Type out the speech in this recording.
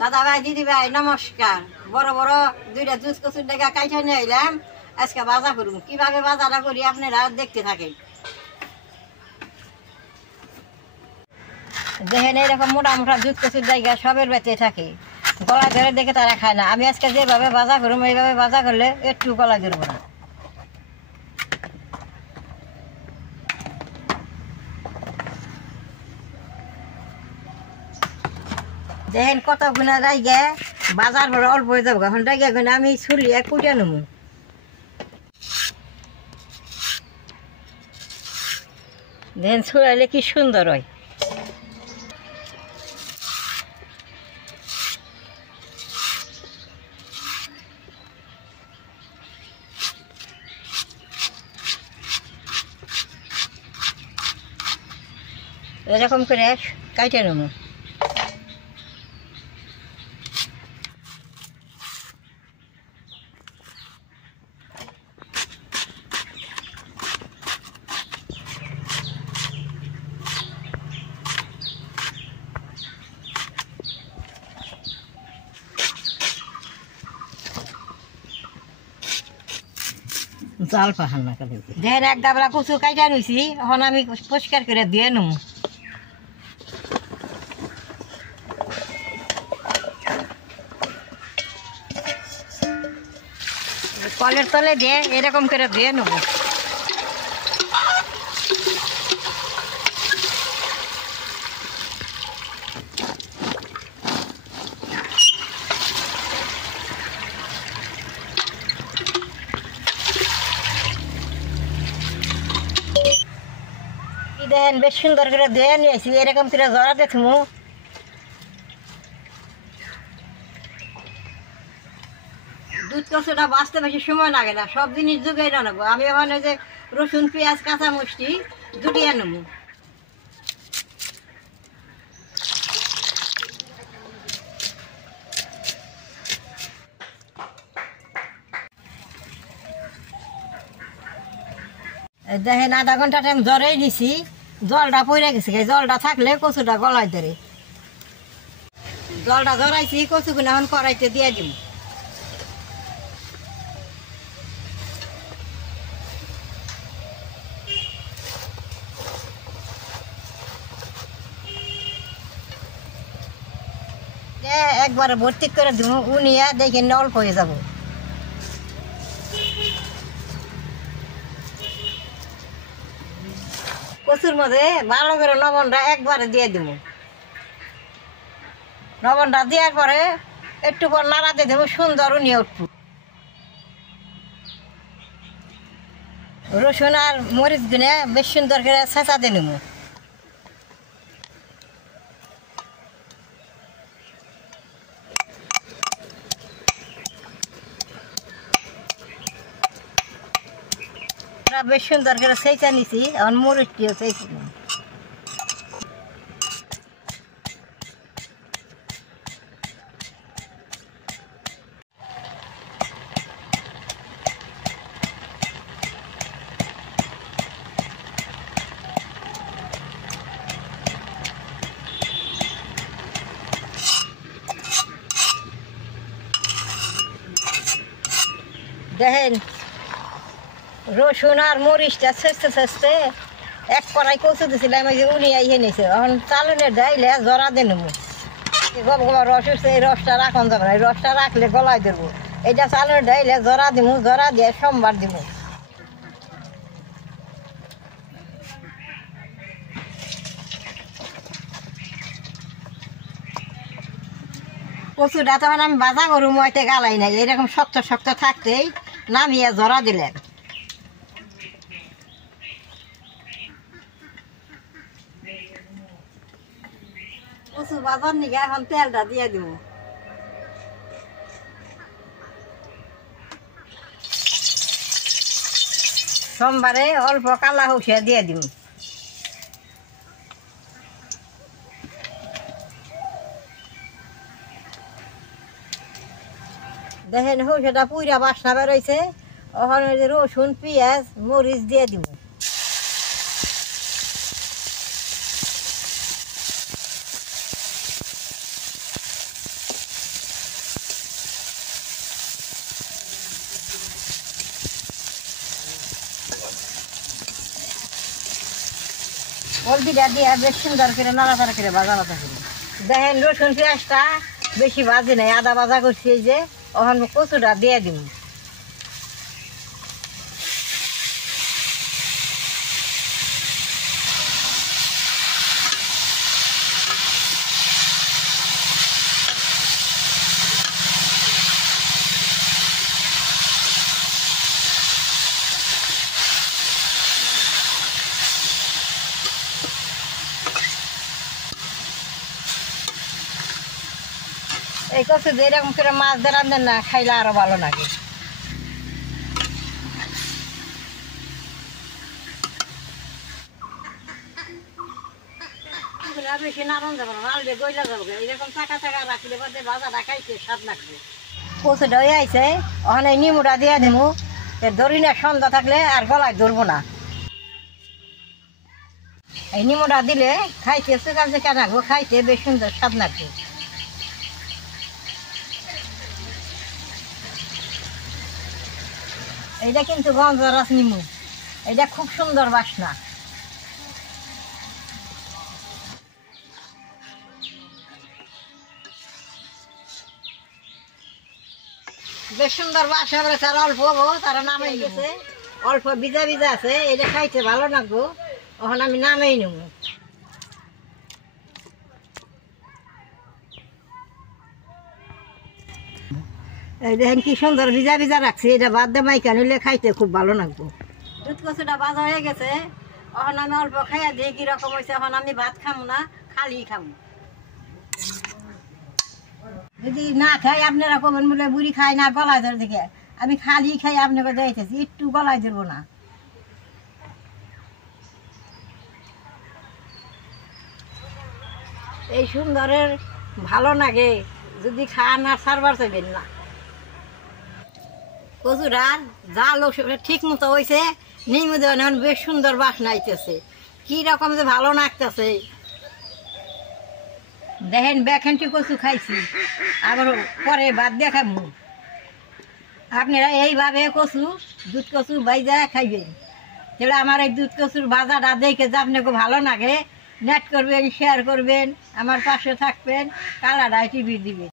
দাদা ভাই দিদি ভাই নমস্কার। বড় বড় দুইটা জুস কচুর ডেগা কাইটে নিয়ে এলাম। আজকে বাজার করুন, কিভাবে বাজারটা করি আপনারা দেখতে থাকেন। দেখেন এরকম মোটা মোটা জুস কচুর জায়গা সবের বেঁচে থাকে, গলা ধরে দেখে তারা খায় না। আমি আজকে যেভাবে বাজার করুম এইভাবে বাজার করলে একটু গলা ধরবো না। দেখেন কত গুণা জায়গা বাজার করে অল্প হয়ে যাবো, এখন জায়গা গুণা আমি ছুরি এক কুটে নেবো। দেখেন ছুরাইলে কি সুন্দর হয়। এরকম করে কাটে নেবো। জাল পাহান না কালে দেখেন এক গাবলা কচু কাইটা নিছি, এখন আমি পরিষ্কার করে দিয়ে নেব। কলের তলে দিয়ে এরকম করে দিয়ে নেব। দেখেন বেশ সুন্দর করে দিয়ে নিয়েছি, এরকম করে জড়া দেখবো। দুধ কচুটা বাঁচতে বেশি সময় লাগে না, সব জিনিস জুগাই না নেবো। আমি ওখানে যে রসুন পেঁয়াজ কাঁচা মিষ্টি জুটিয়ে নেবো। দেখেন আধা ঘন্টা টাইম জ্বরেই দিছি, জলটা পড়ে গেছে। জলটা থাকলে কচুটা গলায় ধরে। জলটা জড়াইছি, কচুগুলো এখন কড়াইতে দিয়ে দিব। একবারে ভর্তি করে দিব, উনিয়া দেখেন অল্প হয়ে যাব। কচুর মধ্যে ভালো করে লবণটা একবারে দিয়ে দিব। লবণটা দেওয়ার পরে একটু পর নাড়া দিয়ে দেবো, সুন্দর উনিয়ে উঠবো। রসুন আর মরিচ গুনে বেশ সুন্দর করে ছেঁচা দিয়ে নেব। বেশ সুন্দর করে ছেঁচা নিছি, এখন মরিচটিও ছেঁচি। দেখেন রসুন আর মরিচটা ছেঁচতে ছেঁচতে এক কড়াই কচু দিয়েছিলাম, এই যে উনি আইয়ে নিয়েছে। এখন চালনের ডাইলে জড়া দিয়ে নেবো। গব গবা রস উঠছে, এই রসটা রাখন যাবে না, এই রসটা রাখলে গলায় দেবো। এইটা চালনের ডাইলে জড়া দিব, জড়া দিয়ে সোমবার দিব। কচুটা তখন আমি বাজা করু মইতে গালাই নাই, এরকম শক্ত শক্ত থাকতেই নামিয়ে জড়া দিলেন। কচু বাজার নিকে এখন তেলটা দিয়ে দিব। সোমবারে অল্প কালা হৌসিয়া দিয়ে দিব। দেখেন হৌসাটা পুইরা বাসনা বেরোইছে। ওখানে রসুন পেঁয়াজ মরিচ দিয়ে দিব। হলদিটা দিয়ে বেশ সুন্দর করে নাড়াচাড়া করে ভাজা ভাজা করি। দেখেন রসুন পেঁয়াজটা বেশি ভাজি নাই, আদা ভাজা করছি। এই যে ওখান কচুটা দিয়ে দিব। এই কচু দিয়ে এরকম করে মাছ দিয়ে রান্ধেন না, খাইলে আরো ভালো লাগে। বেশি নাড়ন যাবে না, নাড়লে গইলা যাবে। এরকম চাকা চাকা রাখলে বাদে ভাজাটা খাইতে স্বাদ লাগবে। কচুটা হয়ে আইছে, ওখানে নিমুটা দিয়ে দিব। ধরি না সন্ধ্যা থাকলে আর গলায় ধরবো না। এই নিমুটা দিলে খাইতে চোখা চোখা রাখবো, খাইতে বেশ সুন্দর স্বাদ লাগবে। এইটা কিন্তু গন্ধরাজ নিমু, এটা খুব সুন্দর বাসনা। বেশ সুন্দর বাসা বেড়েছে। আর অল্প তারা নামাই গেছে, অল্প ভিজা ভিজা আছে, এটা খাইতে ভালো লাগবো। ওখানে আমি নামেই নেব। এই দেখেন কি সুন্দর ভিজা ভিজা রাখছি, এটা বাদ দিয়ে মাইকা নিলে খাইতে খুব ভালো লাগবো। দুধ কচুটা ভাজা হয়ে গেছে, ওখানে আমি অল্প খাইয়া দিই কিরকম হয়েছে। এখন আমি ভাত খাবো না, খালি খাবো। যদি না খাই আপনারা কবেন বলে বুড়ি খাই না, গলায় ধরে দেখে। আমি খালি খাই, আপনাকে যাইতেছি, একটু গলায় ধরবো না। এই সুন্দরের ভালো লাগে, যদি খান আর সারবার চাইবেন না। কচুরার জাল ঠিক মতো হয়েছে, নিমু দেওয়া এখন বেশ সুন্দর বাসনা আইতেছে। কি রকম যে ভালো লাগতেছে দেখেন। বেখানটি কচু খাইছি, আবার পরে বাদ দিয়ে খাবো। আপনারা এইভাবে কচু দুধ কচু বাইজা খাইবেন। তাহলে আমার এই দুধ কচুর ভাজাটা দেখে যে আপনাকে ভালো লাগে, নেট করবেন, শেয়ার করবেন, আমার পাশে থাকবেন, কালাডায় টিভি দিবেন।